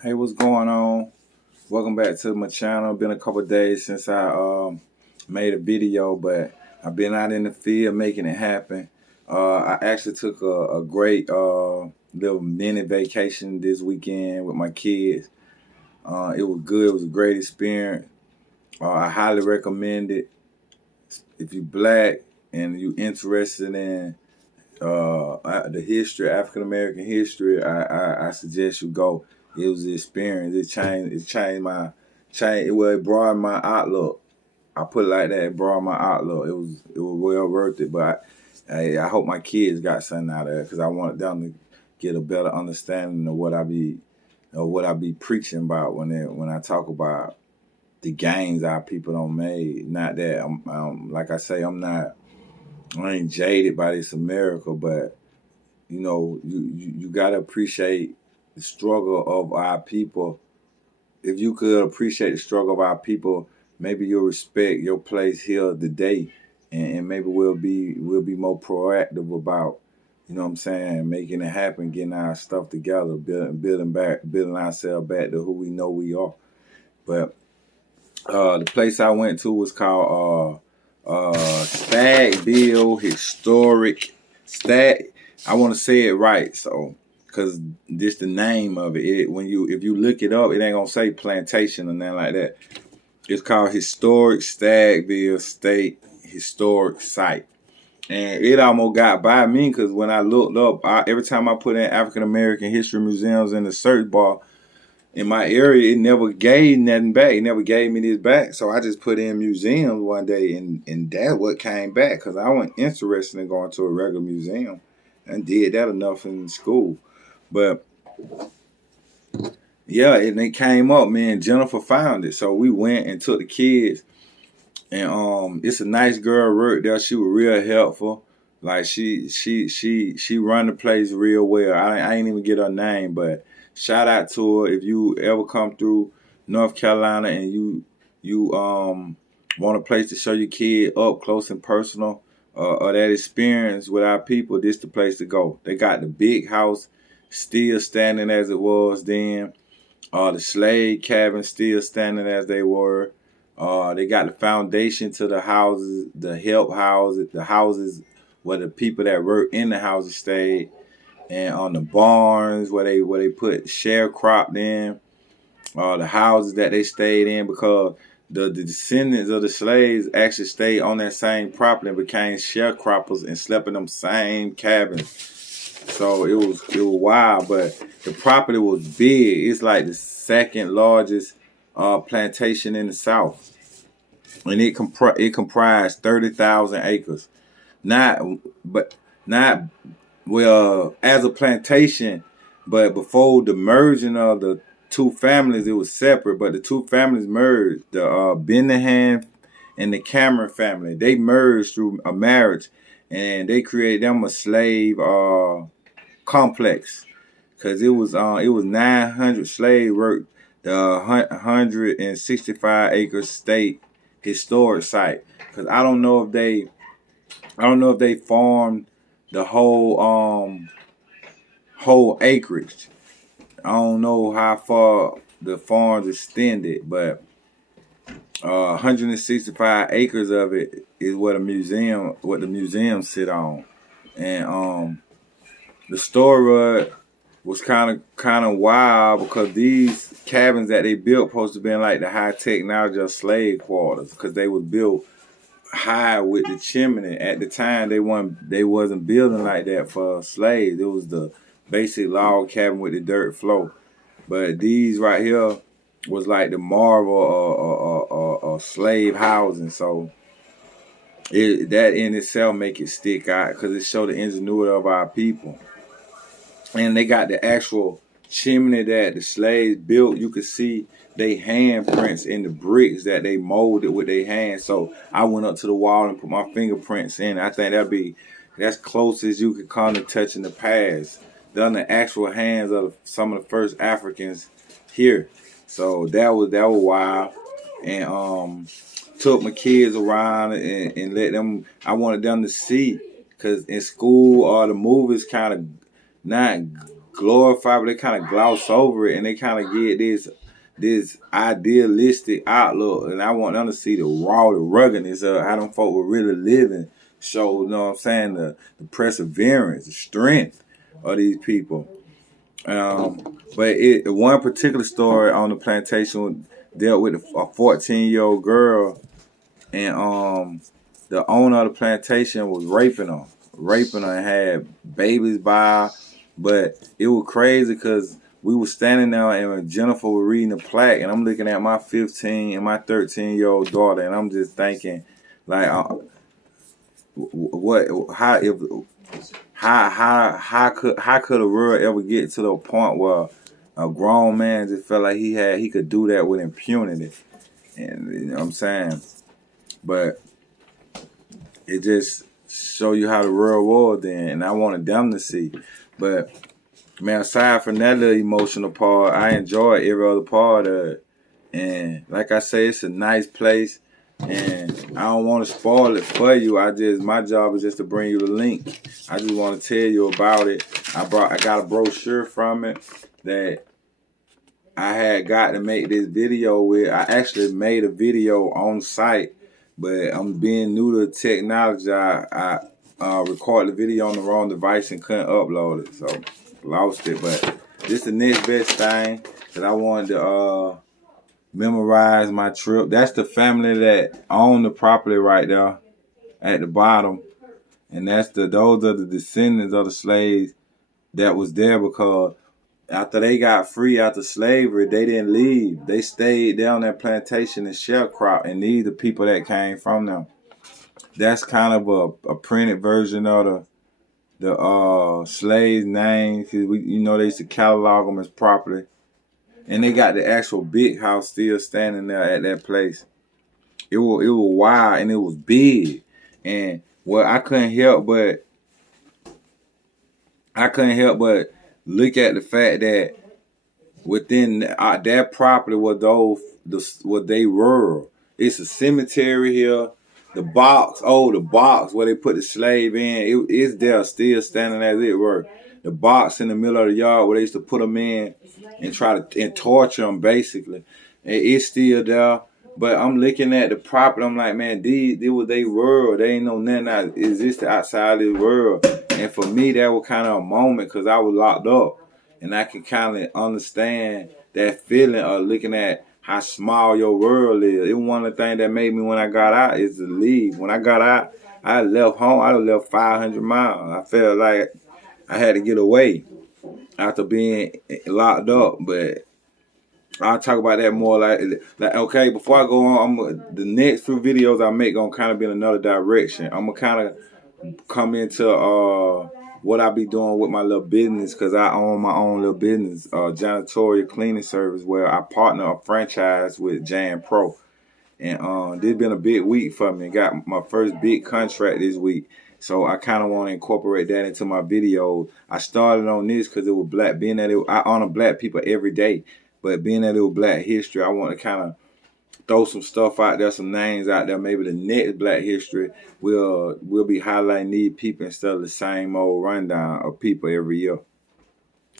Hey, what's going on? Welcome back to my channel. Been a couple of days since I made a video, but I've been out in the field making it happen. I actually took a great little mini vacation this weekend with my kids. It was good. It was a great experience. I highly recommend it. If you black and you interested in the history, African American history, I suggest you go. It was the experience. It broadened my outlook. I put it like that. It broadened my outlook. It was well worth it. But I hope my kids got something out of it because I wanted them to get a better understanding of what I be preaching about when I talk about the gains our people don't made. Not that like I say, I ain't jaded by this America, but you gotta appreciate the struggle of our people. If you could appreciate the struggle of our people, maybe you'll respect your place here today, and maybe we'll be more proactive about, what I'm saying, making it happen, getting our stuff together, building ourselves back to who we know we are. But the place I went to was called Stagville Historic Stag. I want to say it right, so because this the name of it. If you look it up, it ain't gonna say plantation or nothing like that. It's called Historic Stagville State Historic Site, and it almost got by me because when I looked up, every time I put in African American history museums in the search bar in my area, it never gave nothing back. It never gave me this back. So I just put in museums one day, and that's what came back because I wasn't interested in going to a regular museum and did that enough in school. But yeah, and it came up, man. Jennifer found it. So we went and took the kids. And it's a nice girl worked there. She was real helpful. Like she run the place real well. I ain't even get her name, but shout out to her. If you ever come through North Carolina and you want a place to show your kid up close and personal, or that experience with our people, this the place to go. They got the big house still standing as it was then. The slave cabins still standing as they were. They got the foundation to the houses, the help houses, the houses where the people that work in the houses stayed, and on the barns where they put sharecropped in, the houses that they stayed in because the descendants of the slaves actually stayed on that same property and became sharecroppers and slept in them same cabins. So it was wild, but the property was big. It's like the second largest plantation in the South, and it comprised 30,000 acres. Not but not well as a plantation, but before the merging of the two families, it was separate. But the two families merged. The Benningham and the Cameron family, they merged through a marriage, and they created them a slave complex because it was 900 slaves worked the 165 acre state historic site. Because I don't know if they farmed the whole acreage. I don't know how far the farms extended, but 165 acres of it is what the museum sit on. And the story was kind of wild because these cabins that they built supposed to be like the high technology of slave quarters because they was built high with the chimney. At the time, they wasn't building like that for slaves. It was the basic log cabin with the dirt floor. But these right here was like the marvel of slave housing. So that in itself make it stick out because it showed the ingenuity of our people. And they got the actual chimney that the slaves built. You could see they handprints in the bricks that they molded with their hands. So I went up to the wall and put my fingerprints in. I think that's close as you could come to touching the past. Done the actual hands of some of the first Africans here. So that was wild. And took my kids around and let them. I wanted them to see because in school or the movies kind of not glorify, but they kind of gloss over it, and they kind of get this idealistic outlook. And I want them to see the raw, the ruggedness of how them folk were really living. Show, you know what I'm saying, the perseverance, the strength of these people. But one particular story on the plantation dealt with a 14-year-old girl, and the owner of the plantation was raping her and had babies by her. But it was crazy because we were standing there and Jennifer was reading the plaque, and I'm looking at my 15 and my 13-year-old daughter, and I'm just thinking, like, how could a world ever get to the point where a grown man just felt like he could do that with impunity? And you know what I'm saying? But it just show you how the world was then, and I wanted them to see. But man, aside from that little emotional part, I enjoy every other part of it. And like I say, it's a nice place, and I don't want to spoil it for you. My job is just to bring you the link. I just want to tell you about it. I got a brochure from it that I had got to make this video with. I actually made a video on site, but I'm being new to technology. I recorded the video on the wrong device and couldn't upload it, so lost it. But this is the next best thing that I wanted to memorize my trip. That's the family that owned the property right there at the bottom, and those are the descendants of the slaves that was there, because after they got free after slavery, they didn't leave. They stayed down that plantation and sharecrop, and these are the people that came from them. That's kind of a printed version of the slaves' names, because they used to catalog them as property. And they got the actual big house still standing there at that place. It was wide and it was big. And I couldn't help but look at the fact that within that property what they were. It's a cemetery here. The box where they put the slave in, it's there still standing as it were. The box in the middle of the yard where they used to put them in and torture them, basically. It's still there. But I'm looking at the property, I'm like, man, these was they world. They ain't know nothing that existed outside this world. And for me, that was kind of a moment, because I was locked up. And I can kind of understand that feeling of looking at how small your world is. It was one of the things that made me, when I got out, is to leave. When I got out, I left home. I left 500 miles. I felt like I had to get away after being locked up. But I'll talk about that more like okay, before I go on, the next few videos I make gonna kind of be in another direction. I'm gonna kind of come into what I be doing with my little business, because I own my own little business, janitorial cleaning service, where I partner a franchise with Jan Pro. And this been a big week for me. Got my first big contract this week. So I kind of want to incorporate that into my videos. I started on this because it was black. I honor black people every day. But being that it was Black History, I want to kind of throw some stuff out there, some names out there. Maybe the next Black History we'll be highlighting these people instead of the same old rundown of people every year.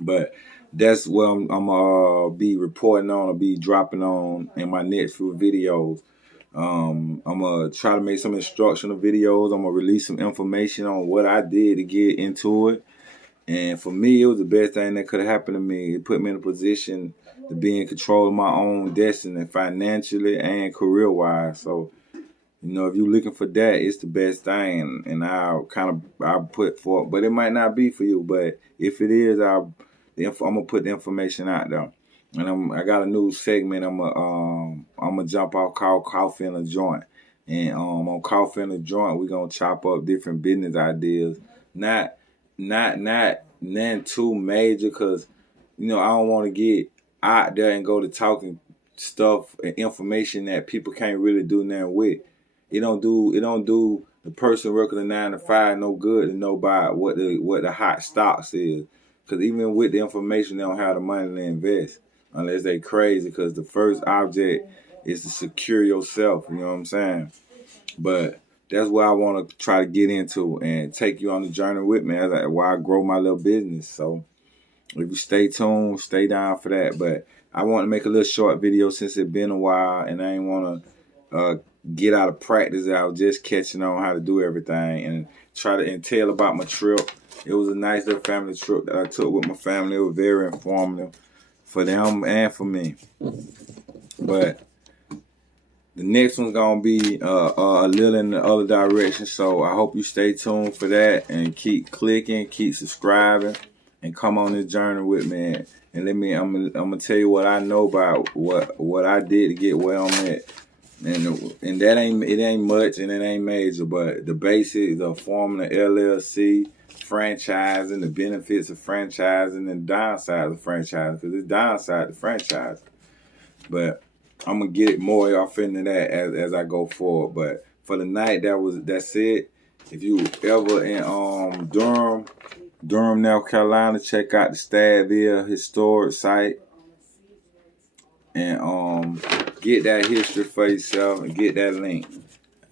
But that's what I'm gonna be reporting on or be dropping on in my next few videos. I'm gonna try to make some instructional videos. I'm gonna release some information on what I did to get into it. And for me, it was the best thing that could have happened to me. It put me in a position to be in control of my own destiny, financially and career-wise. So, if you're looking for that, it's the best thing. And I'll put forth, but it might not be for you. But if it is, I'm gonna put the information out there. And I got a new segment I'm gonna jump out called Coffee in a Joint. And on Coffee in a Joint, we're gonna chop up different business ideas. Not nothing too major, because I don't want to get out there and go to talking stuff and information that people can't really do nothing with. It don't do the person working a 9 to 5 no good to know about what the hot stocks is, because even with the information, they don't have the money to invest unless they crazy, because the first object is to secure yourself. You know what I'm saying? But that's what I want to try to get into and take you on the journey with me while I grow my little business. So If you stay tuned, stay down for that. But I want to make a little short video since it's been a while, and I ain't want to get out of practice. I was just catching on how to do everything and try to tell about my trip. It was a nice little family trip that I took with my family. It was very informative for them and for me. But the next one's gonna be a little in the other direction. So I hope you stay tuned for that and keep clicking, keep subscribing, and come on this journey with me. And I'm gonna tell you what I know about what I did to get where I'm at. And that ain't much and it ain't major, but the basics of forming an LLC, franchising, the benefits of franchising, and downsides of franchising, because it's downside to franchise. But I'm gonna get more off into that as I go forward. But for the night, that's it. If you ever in Durham, North Carolina, check out the Stagville historic site and get that history for yourself and get that link.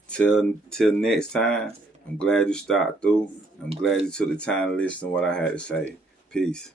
Till next time, I'm glad you stopped through. I'm glad you took the time to listen to what I had to say. Peace.